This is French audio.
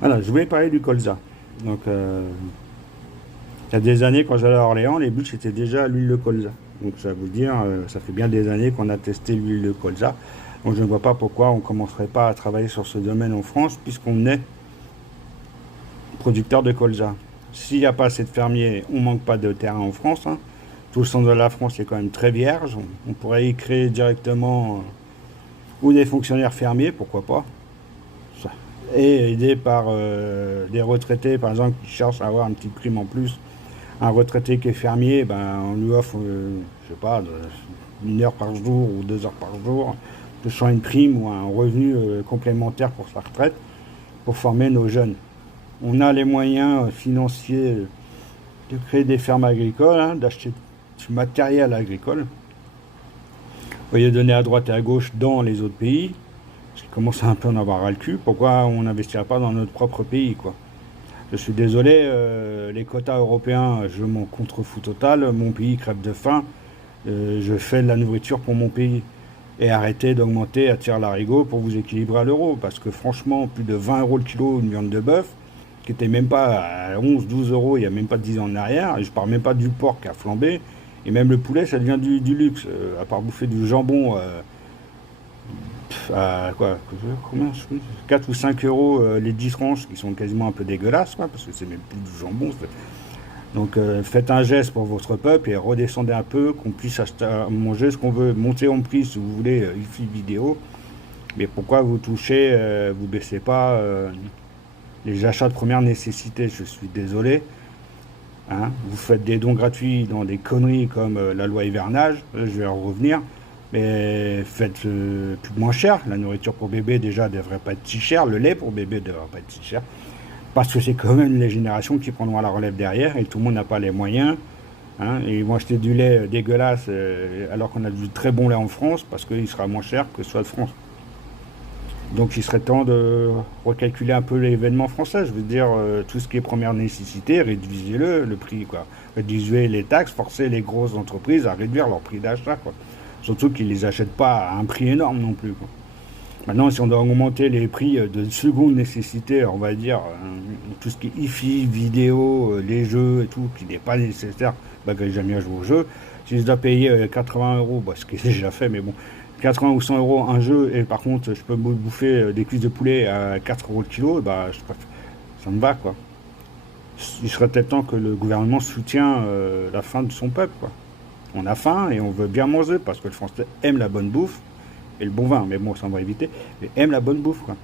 Voilà, je voulais parler du colza. Donc, il y a des années, quand j'allais à Orléans, les bûches c'était déjà l'huile de colza. Donc, ça veut dire, ça fait bien des années qu'on a testé l'huile de colza. Donc, je ne vois pas pourquoi on ne commencerait pas à travailler sur ce domaine en France, puisqu'on est producteur de colza. S'il n'y a pas assez de fermiers, on ne manque pas de terrain en France, hein. Tout le centre de la France est quand même très vierge. On pourrait y créer directement ou des fonctionnaires fermiers, pourquoi pas, et aidé par des retraités, par exemple, qui cherchent à avoir un petit prime en plus. Un retraité qui est fermier, ben, on lui offre, je sais pas, 1 heure par jour ou 2 heures par jour, touchant une prime ou un revenu complémentaire pour sa retraite, pour former nos jeunes. On a les moyens financiers de créer des fermes agricoles, hein, d'acheter du matériel agricole, au lieu de donner à droite et à gauche dans les autres pays, qui commence à un peu en avoir ras le cul. Pourquoi on n'investirait pas dans notre propre pays, quoi? Je suis désolé, les quotas européens, je m'en contrefous total. Mon pays crève de faim. Je fais de la nourriture pour mon pays. Et arrêtez d'augmenter à tire-larigot pour vous équilibrer à l'euro. Parce que franchement, plus de 20 euros le kilo une viande de bœuf, qui était même pas à 11, 12 euros il n'y a même pas 10 ans en arrière. Et je parle même pas du porc qui a flambé. Et même le poulet, ça devient du luxe. À part bouffer du jambon à quoi, combien, 4 ou 5 euros les 10 tranches qui sont quasiment un peu dégueulasses, quoi, parce que c'est même plus du jambon. Donc faites un geste pour votre peuple et redescendez un peu, qu'on puisse acheter, manger ce qu'on veut, monter en prix si vous voulez, IFI vidéo. Mais pourquoi vous touchez, vous baissez pas les achats de première nécessité? Je suis désolé. Hein, vous faites des dons gratuits dans des conneries comme la loi hivernage, je vais en revenir. Mais faites plus moins cher. La nourriture pour bébé déjà devrait pas être si cher. Le lait pour bébé devrait pas être si cher. Parce que c'est quand même les générations qui prendront la relève derrière et tout le monde n'a pas les moyens. Hein, et ils vont acheter du lait dégueulasse alors qu'on a du très bon lait en France parce qu'il sera moins cher que soit de France. Donc il serait temps de recalculer un peu l'événement français. Je veux dire, tout ce qui est première nécessité, réduisez-le, le prix, quoi. Réduisez les taxes, forcez les grosses entreprises à réduire leur prix d'achat, quoi. Surtout qu'ils ne les achètent pas à un prix énorme non plus, quoi. Maintenant, si on doit augmenter les prix de seconde nécessité, on va dire, tout ce qui est IFI, vidéo, les jeux et tout, qui n'est pas nécessaire, bah, que j'aime bien jouer aux jeux, si je dois payer 80 euros, bah, ce qui est déjà fait, mais bon, 80 ou 100 euros un jeu, et par contre, je peux me bouffer des cuisses de poulet à 4 euros le kilo, bah, ça me va, quoi. Il serait peut-être temps que le gouvernement soutienne la faim de son peuple, quoi. On a faim et on veut bien manger parce que le Français aime la bonne bouffe et le bon vin, mais bon, ça on va éviter, mais aime la bonne bouffe, quoi.